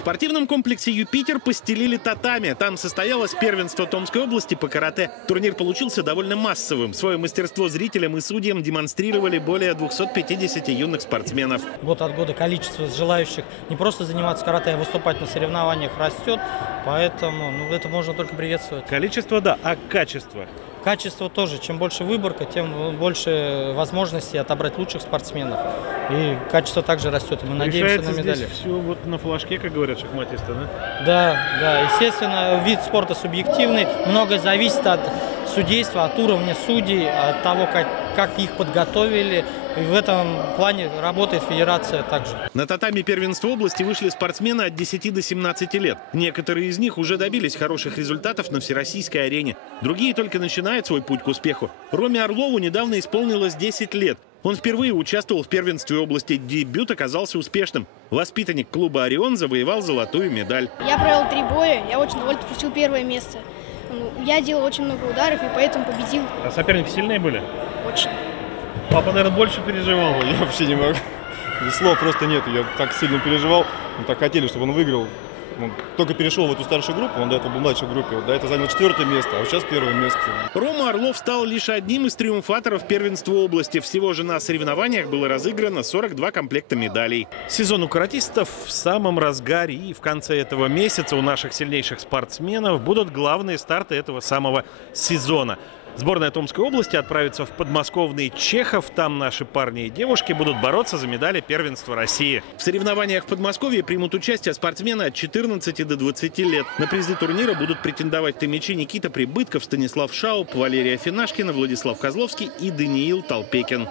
спортивном комплексе «Юпитер» постелили татами. Там состоялось первенство Томской области по карате. Турнир получился довольно массовым. Свое мастерство зрителям и судьям демонстрировали более 250 юных спортсменов. Год от года количество желающих не просто заниматься карате, а выступать на соревнованиях растет. Поэтому это можно только приветствовать. Количество, да, а качество? Качество тоже. Чем больше выборка, тем больше возможностей отобрать лучших спортсменов. И качество также растет. И мы надеемся на медали. Здесь все вот на флажке, как говорят шахматисты, да? Да. Естественно, вид спорта субъективный. Многое зависит от судейства, от уровня судей, от того, как их подготовили. И в этом плане работает федерация также. На татами первенства области вышли спортсмены от 10 до 17 лет. Некоторые из них уже добились хороших результатов на всероссийской арене. Другие только начинают свой путь к успеху. Роме Орлову недавно исполнилось 10 лет. Он впервые участвовал в первенстве области. Дебют оказался успешным. Воспитанник клуба «Орион» завоевал золотую медаль. Я провел 3 боя, я очень доволен, получил первое место. Я делал очень много ударов и поэтому победил. А соперники сильные были? Очень. Папа, наверное, больше переживал. Я вообще не могу. Слов просто нет. Я так сильно переживал. Мы так хотели, чтобы он выиграл. Он только перешел в эту старшую группу, он до этого был в младшей группе. Вот до этого занял 4-е место, а сейчас 1-е место. Рома Орлов стал лишь одним из триумфаторов первенства области. Всего же на соревнованиях было разыграно 42 комплекта медалей. Сезон у каратистов в самом разгаре. И в конце этого месяца у наших сильнейших спортсменов будут главные старты этого самого сезона. Сборная Томской области отправится в подмосковный Чехов. Там наши парни и девушки будут бороться за медали первенства России. В соревнованиях в Подмосковье примут участие спортсмены от 14 до 20 лет. На призы турнира будут претендовать томичи Никита Прибытков, Станислав Шауп, Валерия Финашкина, Владислав Козловский и Даниил Толпекин.